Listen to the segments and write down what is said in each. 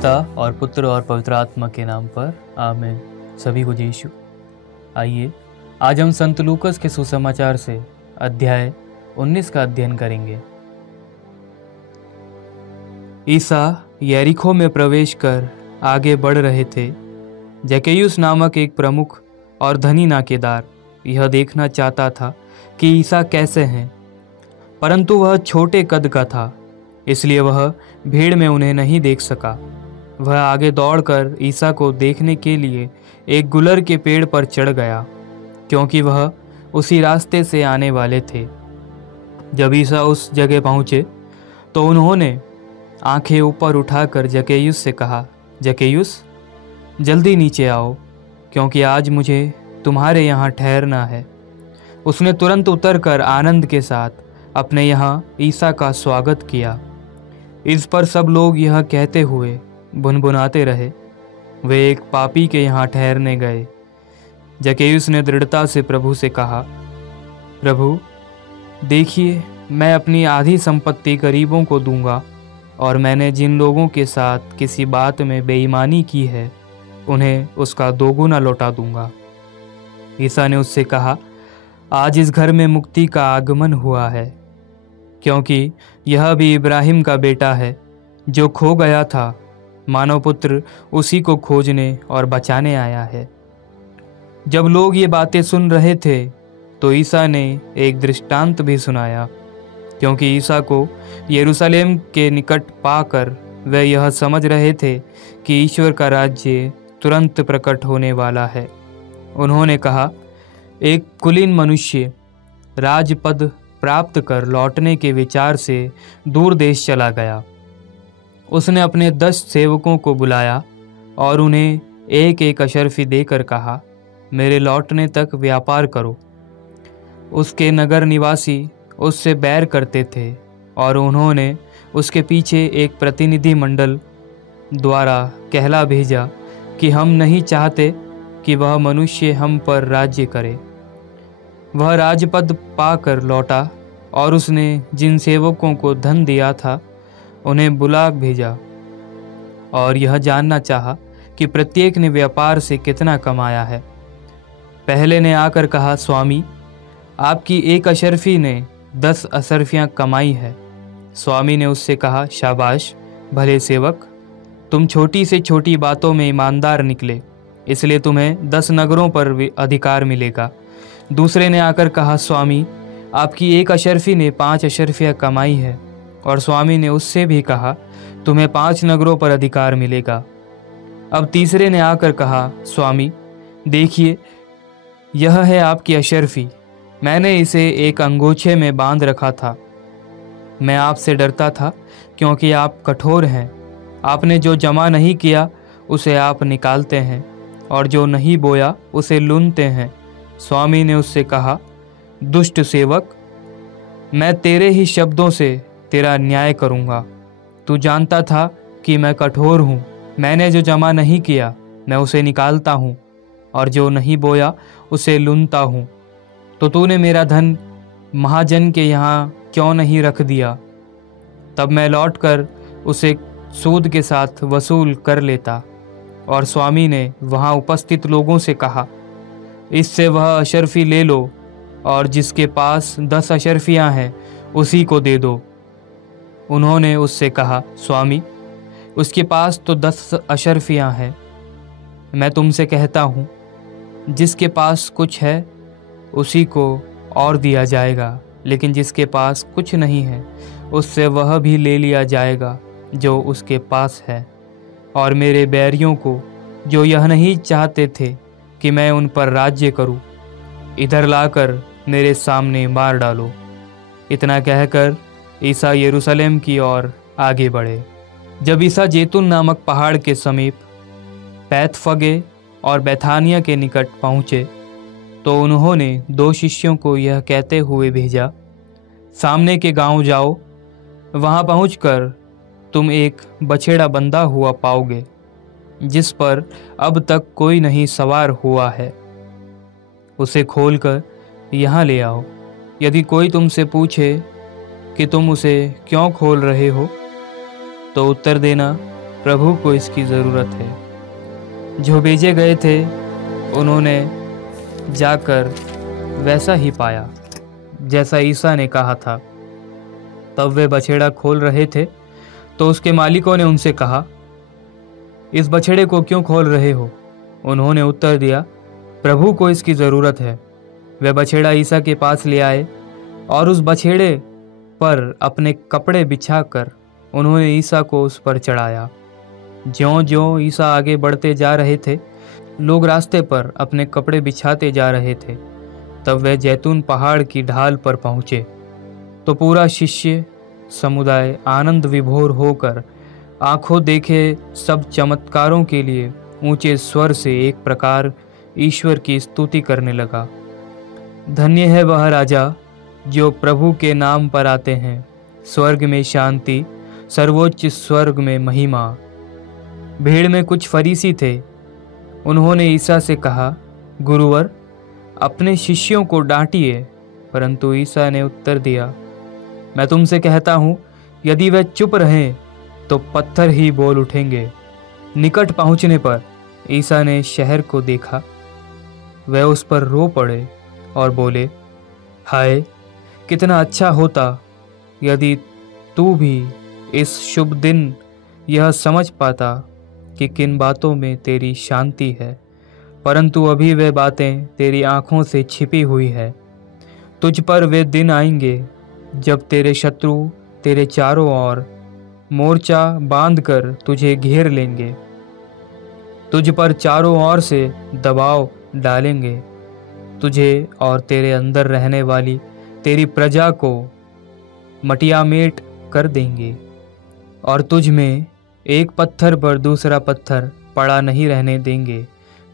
पिता और पुत्र और पवित्र आत्मा के नाम पर आमीन। सभी को यीशु। आइए आज हम संत लूकस के सुसमाचार से अध्याय 19 का अध्ययन करेंगे। ईसा यरीहो में प्रवेश कर आगे बढ़ रहे थे। जक्कैयुस नामक एक प्रमुख और धनी नाकेदार यह देखना चाहता था कि ईसा कैसे हैं, परंतु वह छोटे कद का था, इसलिए वह भीड़ में उन्हें नहीं देख सका। वह आगे दौड़कर ईसा को देखने के लिए एक गुलर के पेड़ पर चढ़ गया, क्योंकि वह उसी रास्ते से आने वाले थे। जब ईसा उस जगह पहुँचे तो उन्होंने आंखें ऊपर उठाकर जक्कैयुस से कहा, जक्कैयुस, जल्दी नीचे आओ, क्योंकि आज मुझे तुम्हारे यहाँ ठहरना है। उसने तुरंत उतरकर आनंद के साथ अपने यहाँ ईसा का स्वागत किया। इस पर सब लोग यह कहते हुए भुनभुनाते रहे, वे एक पापी के यहाँ ठहरने गए। जक्कैयुस ने दृढ़ता से प्रभु से कहा, प्रभु, देखिए, मैं अपनी आधी संपत्ति गरीबों को दूंगा, और मैंने जिन लोगों के साथ किसी बात में बेईमानी की है उन्हें उसका दोगुना लौटा दूंगा। ईसा ने उससे कहा, आज इस घर में मुक्ति का आगमन हुआ है, क्योंकि यह भी इब्राहिम का बेटा है। जो खो गया था, मानव पुत्र उसी को खोजने और बचाने आया है। जब लोग ये बातें सुन रहे थे तो ईसा ने एक दृष्टांत भी सुनाया, क्योंकि ईसा को यरूशलेम के निकट पाकर वे यह समझ रहे थे कि ईश्वर का राज्य तुरंत प्रकट होने वाला है। उन्होंने कहा, एक कुलीन मनुष्य राजपद प्राप्त कर लौटने के विचार से दूर देश चला गया। उसने अपने 10 सेवकों को बुलाया और उन्हें एक एक अशर्फी देकर कहा, मेरे लौटने तक व्यापार करो। उसके नगर निवासी उससे बैर करते थे और उन्होंने उसके पीछे एक प्रतिनिधि मंडल द्वारा कहला भेजा कि हम नहीं चाहते कि वह मनुष्य हम पर राज्य करे। वह राजपद पाकर लौटा और उसने जिन सेवकों को धन दिया था उन्हें बुला भेजा और यह जानना चाहा कि प्रत्येक ने व्यापार से कितना कमाया है। पहले ने आकर कहा, स्वामी, आपकी एक अशर्फी ने 10 अशर्फियाँ कमाई है। स्वामी ने उससे कहा, शाबाश भले सेवक, तुम छोटी से छोटी बातों में ईमानदार निकले, इसलिए तुम्हें 10 नगरों पर अधिकार मिलेगा। दूसरे ने आकर कहा, स्वामी, आपकी एक अशर्फी ने 5 अशर्फियाँ कमाई है। और स्वामी ने उससे भी कहा, तुम्हें 5 नगरों पर अधिकार मिलेगा। अब तीसरे ने आकर कहा, स्वामी, देखिए, यह है आपकी अशर्फी, मैंने इसे एक अंगोछे में बांध रखा था। मैं आपसे डरता था, क्योंकि आप कठोर हैं। आपने जो जमा नहीं किया उसे आप निकालते हैं, और जो नहीं बोया उसे लूनते हैं। स्वामी ने उससे कहा, दुष्ट सेवक, मैं तेरे ही शब्दों से तेरा न्याय करूँगा। तू जानता था कि मैं कठोर हूँ। मैंने जो जमा नहीं किया मैं उसे निकालता हूँ, और जो नहीं बोया उसे लूनता हूँ। तो तूने मेरा धन महाजन के यहाँ क्यों नहीं रख दिया? तब मैं लौटकर उसे सूद के साथ वसूल कर लेता। और स्वामी ने वहाँ उपस्थित लोगों से कहा, इससे वह अशर्फी ले लो, और जिसके पास 10 अशर्फियाँ हैं उसी को दे दो। उन्होंने उससे कहा, स्वामी, उसके पास तो 10 अशर्फियाँ हैं। मैं तुमसे कहता हूँ, जिसके पास कुछ है उसी को और दिया जाएगा, लेकिन जिसके पास कुछ नहीं है उससे वह भी ले लिया जाएगा जो उसके पास है। और मेरे बैरियों को, जो यह नहीं चाहते थे कि मैं उन पर राज्य करूं, इधर लाकर मेरे सामने मार डालो। इतना कहकर ईसा यरूशलेम की ओर आगे बढ़े। जब ईसा जैतून नामक पहाड़ के समीप बैतफगे और बैथानिया के निकट पहुँचे तो उन्होंने 2 शिष्यों को यह कहते हुए भेजा, सामने के गांव जाओ, वहां पहुंचकर तुम एक बछेड़ा बंधा हुआ पाओगे, जिस पर अब तक कोई नहीं सवार हुआ है। उसे खोलकर यहाँ ले आओ। यदि कोई तुमसे पूछे कि तुम उसे क्यों खोल रहे हो, तो उत्तर देना, प्रभु को इसकी ज़रूरत है। जो भेजे गए थे उन्होंने जाकर वैसा ही पाया जैसा ईसा ने कहा था। तब वे बछड़ा खोल रहे थे तो उसके मालिकों ने उनसे कहा, इस बछड़े को क्यों खोल रहे हो? उन्होंने उत्तर दिया, प्रभु को इसकी ज़रूरत है। वे बछड़ा ईसा के पास ले आए और उस बछड़े पर अपने कपड़े बिछाकर उन्होंने ईसा को उस पर चढ़ाया। ज्यों-ज्यों ईसा आगे बढ़ते जा रहे थे, लोग रास्ते पर अपने कपड़े बिछाते जा रहे थे। तब वे जैतून पहाड़ की ढाल पर पहुँचे तो पूरा शिष्य समुदाय आनंद विभोर होकर आंखों देखे सब चमत्कारों के लिए ऊंचे स्वर से एक प्रकार ईश्वर की स्तुति करने लगा। धन्य है वह राजा जो प्रभु के नाम पर आते हैं। स्वर्ग में शांति, सर्वोच्च स्वर्ग में महिमा। भीड़ में कुछ फरीसी थे। उन्होंने ईसा से कहा, गुरुवर, अपने शिष्यों को डांटिए। परंतु ईसा ने उत्तर दिया, मैं तुमसे कहता हूँ, यदि वे चुप रहें तो पत्थर ही बोल उठेंगे। निकट पहुँचने पर ईसा ने शहर को देखा। वे उस पर रो पड़े और बोले, हाय, कितना अच्छा होता यदि तू भी इस शुभ दिन यह समझ पाता कि किन बातों में तेरी शांति है, परंतु अभी वे बातें तेरी आंखों से छिपी हुई है। तुझ पर वे दिन आएंगे जब तेरे शत्रु तेरे चारों ओर मोर्चा बांधकर तुझे घेर लेंगे, तुझ पर चारों ओर से दबाव डालेंगे, तुझे और तेरे अंदर रहने वाली तेरी प्रजा को मटियामेट कर देंगे और तुझ में एक पत्थर पर दूसरा पत्थर पड़ा नहीं रहने देंगे,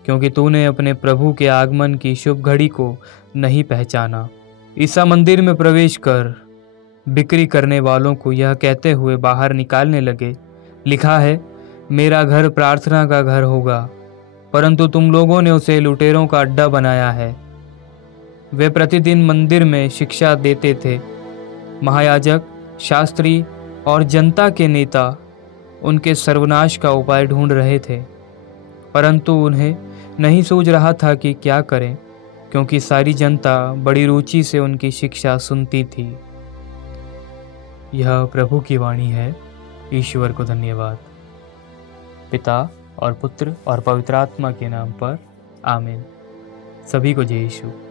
क्योंकि तूने अपने प्रभु के आगमन की शुभ घड़ी को नहीं पहचाना। ईसा मंदिर में प्रवेश कर बिक्री करने वालों को यह कहते हुए बाहर निकालने लगे, लिखा है, मेरा घर प्रार्थना का घर होगा, परंतु तुम लोगों ने उसे लुटेरों का अड्डा बनाया है। वे प्रतिदिन मंदिर में शिक्षा देते थे। महायाजक, शास्त्री और जनता के नेता उनके सर्वनाश का उपाय ढूंढ रहे थे, परंतु उन्हें नहीं सूझ रहा था कि क्या करें, क्योंकि सारी जनता बड़ी रुचि से उनकी शिक्षा सुनती थी। यह प्रभु की वाणी है। ईश्वर को धन्यवाद। पिता और पुत्र और पवित्र आत्मा के नाम पर आमीन। सभी को जय यीशु।